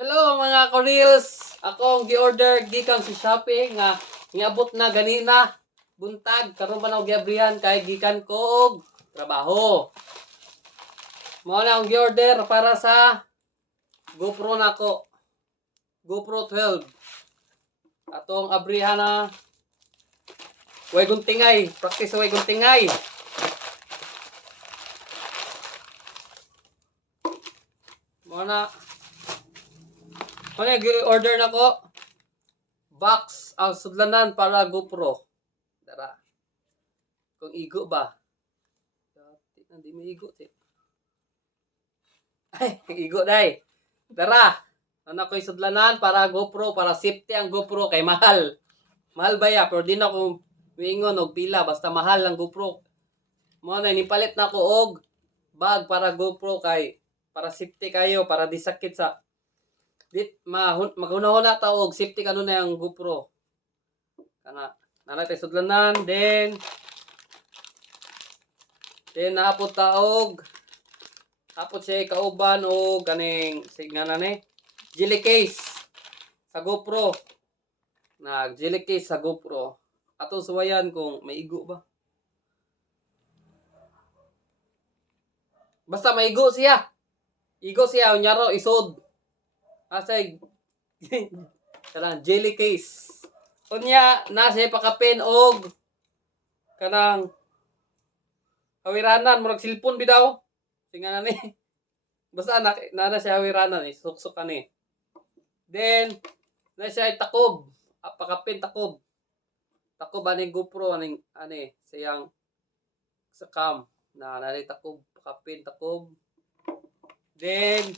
Hello mga ka-reels! Ako ang gi-order gikan sa Shopee nga niabot na ganina buntag karon ba na og giabrihan kay gikan ko og trabaho. Mao na ang gi-order para sa GoPro nako. GoPro 12. Atong abrihan na way guntingay, practice way guntingay. Mao na gi-order nako. Box ang sudlanan para GoPro. Tara. Kung igo ba? Hindi mo igo. Ay, igo day. Tara. Ano ko'y sudlanan para GoPro, para safety ang GoPro kay mahal. Mahal ba ya? Pero di na ko miingon og pila. Basta mahal ang GoPro. Mo na, nipalit na ko og bag para GoPro kay para safety kayo, para di sakit sa maghunahuna ta og safety kanu na yung GoPro. Kana nanay sudlanan, then naapot ta og apot siya kauban og kaning signal ni jelly case sa GoPro. Jelly case sa GoPro. Ato suwayan kung may igo ba. Basta may igo siya. Igo siya unyaro isod. Asay kanang jelly case. Unya nasa pakapin og kanang hawiranan murag cellphone bidaw. Tingnan ni. Basta na siya hawiranan suksok ani. Then na siya takob. Pakapin takob. Takob aning GoPro aning siyang sa cam na takob pakapin takob. Then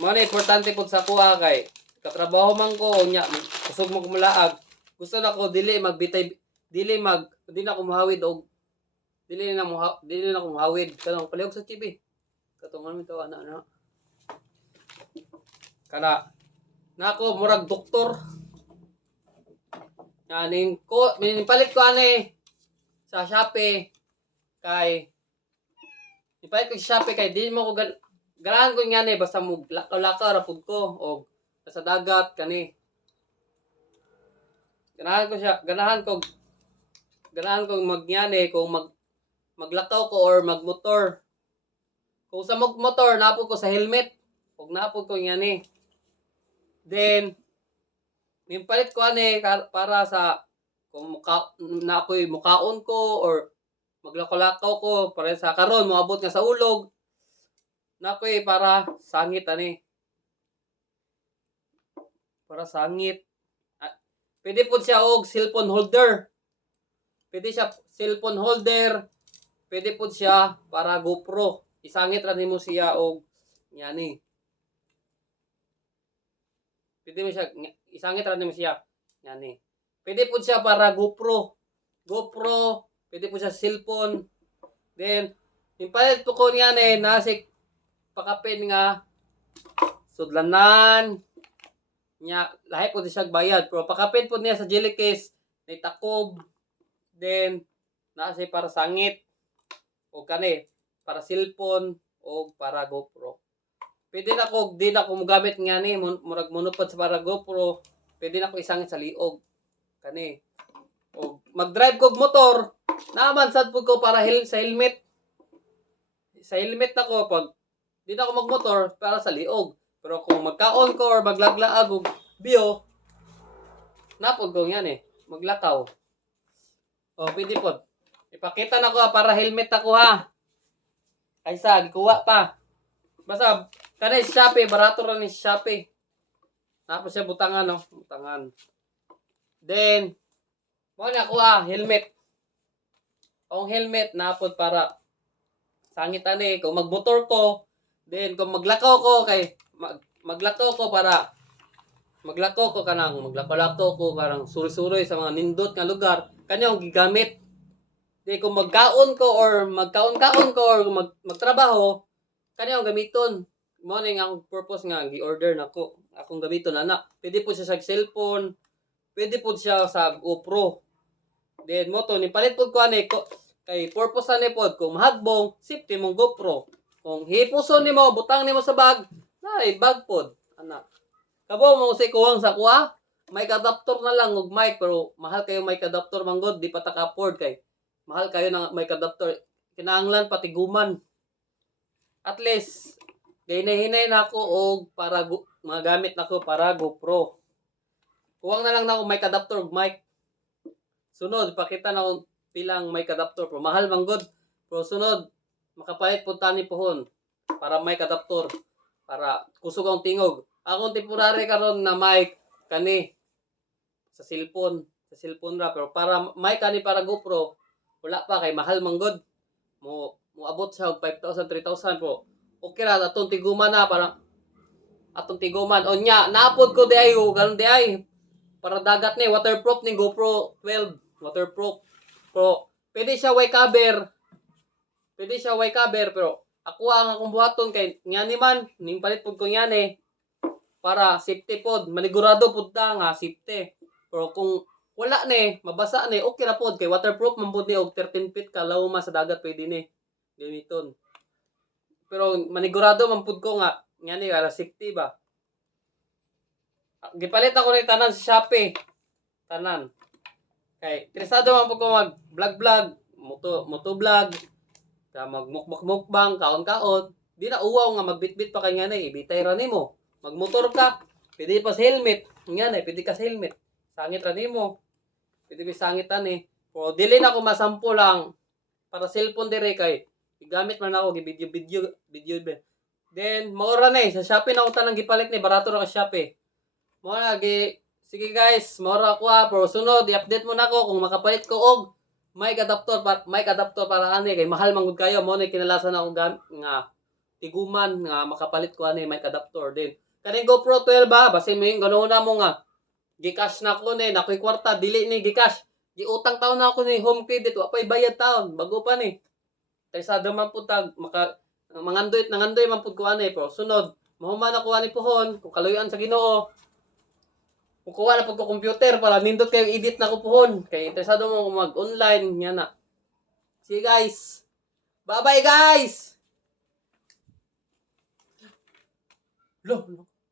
mao na importante pud sa kuha kay katrabaho man ko nya kusog mo kumulaag. Gusto na ko dili magbitay di na ko muhawid og dili na ko muhawid kanang palihog sa TV. Katungan mi to ana. Kana nako murag doktor. Aning ko palit ko ani sa Shopee kay ipalit ko sa Shopee kay di mo ko ganahan ko nga ni basta mo lakaw-lakaw ra pud ko og sa dagat kani. Ganahan ko magyani kung maglakaw ko or magmotor. Kung sa motor napod ko sa helmet ug napod ko nga ni. Then nipalit ko ani para sa kung na ako'y mukaon ko or maglakaw-lakaw ko para sa karon moabot nga sa ulog. Nakoy para sangit ani. Para sangit. Pwede po siya og cellphone holder. Pwede siya cellphone holder. Pwede po siya para GoPro. Isangit ra nimo siya og ngani. Pwede mo siya isangit ra nimo siya ngani. Pwede po siya para GoPro. GoPro, pwede po siya cellphone. Then impalit po ko ngani nasik pakapin nga sudlanan nya lahi po di siya bayad pero pakapin po niya sa jelly case na takob then nasa para sangit o kani para cellphone o para GoPro. Pwede na ko di na ko mogamit nga ni murag monopod sa para GoPro. Pwede na ko isangit sa liog kani o mag-drive kog motor naman sad pud ko para sa helmet. Sa helmet na ko pag di na ako magmotor para sa liog. Pero kung magkaon ko or maglaglaag og bio, napod ko yan maglakaw. O, pwede po. Ipakita na ko para helmet ako ha. Kaysa, gikuha pa. Basta, kanay Shopee, barato rin ni Shopee. Tapos siya butangan, no? Butangan. Then, mo na ko helmet. Ang helmet, napod para sangit ani. Kung magmotor ko, then kung maglakaw ko kay maglakaw ko para maglakaw ko parang suri-suri sa mga nindot nga lugar kanyang gigamit. Di kung magkaon ko or magkaon-kaon ko or magtrabaho kanyang gamiton. Mo ning ang purpose nga gi-order nako. Akong gamiton ana. Pwede po siya sa cellphone, pwede po siya sa GoPro. Then mo to ni palit pud ko ani ko kay purpose ani pod kung mahagbong safety mong GoPro. Kung hipuson nimo, butang nimo sa bag, nay bag pod, ana. Kabo mo si kuwang sa kuha. Mic adapter na lang og mic pero mahal kayo mic adapter manggod di pa ta ka-afford kay mahal kayo ng mic adapter. Kinahanglan patiguman. At least hinay na ako og para mga gamit nako para GoPro. Kuwang na lang na ako mic adapter og mic. Sunod pakita na akong pilang mic adapter pero mahal manggod. Pero sunod makapalit pud tani pohon para mic adapter para kusog ang tingog. Akong temporary karon na mic kani sa cellphone ra pero para mic kani para GoPro wala pa kay mahal manggod. Moabot sa 5,000 3,000 po. Okay ra atong tiguman na para atong tiguman. Onya naapod ko di ay ganun di ay para dagat ni waterproof ni GoPro 12 waterproof. Pero pwede siya way cover. Pwede siya way cover pero ako ang akong buhaton kay ngani man ning palit pud ko ngani para safety pod manigurado pud ta nga safety. Pero kung wala ni mabasa ni okay ra pod kay waterproof man pud ni og 13 feet ka lawma sa dagat pwede ni gamiton. Pero manigurado man pud ko nga ngani para safety ba. Gipalit ako ni tanan sa Shopee. Tanan. Kay interesado man pud ko mag vlog moto vlog. Ka magmukbang kaon-kaon. Di na uwaw nga magbitbit pa kay ngani ibitay ra nimo. Magmotor ka, pwede pa sa helmet. Ngani pwede ka sa helmet. Sangit ra nimo. Pwede mi sangit ani. Pero dili na ako masampo lang para cellphone dire kay gigamit man ako gi-video. Then maura na sa Shopee na ako tanang gipalit ni barato ra ka Shopee. Maura sige guys, maura ako pero sunod i-update mo na ako kung makapalit ko og mic adapter para ani kay mahal man gud kayo mo na kinalasan ako nga tiguman nga makapalit ko ani mic adapter din. Kaning GoPro 12 ba basi mo yung ganaw na mo nga gcash na ko ni nakoy kwarta dili ni gcash. Giutang taon na ako ni home credit wa pay bayad taon bago pa ni. Interesado man pud tag nangandoy man pud ko ani pero sunod mahuman ako ani pohon kung kaluyan sa Ginoo. Kung kuha na pud ko computer para nindot kayo edit na ko pohon kay interesado mo mag-online nya na. See guys. Bye-bye guys. Lo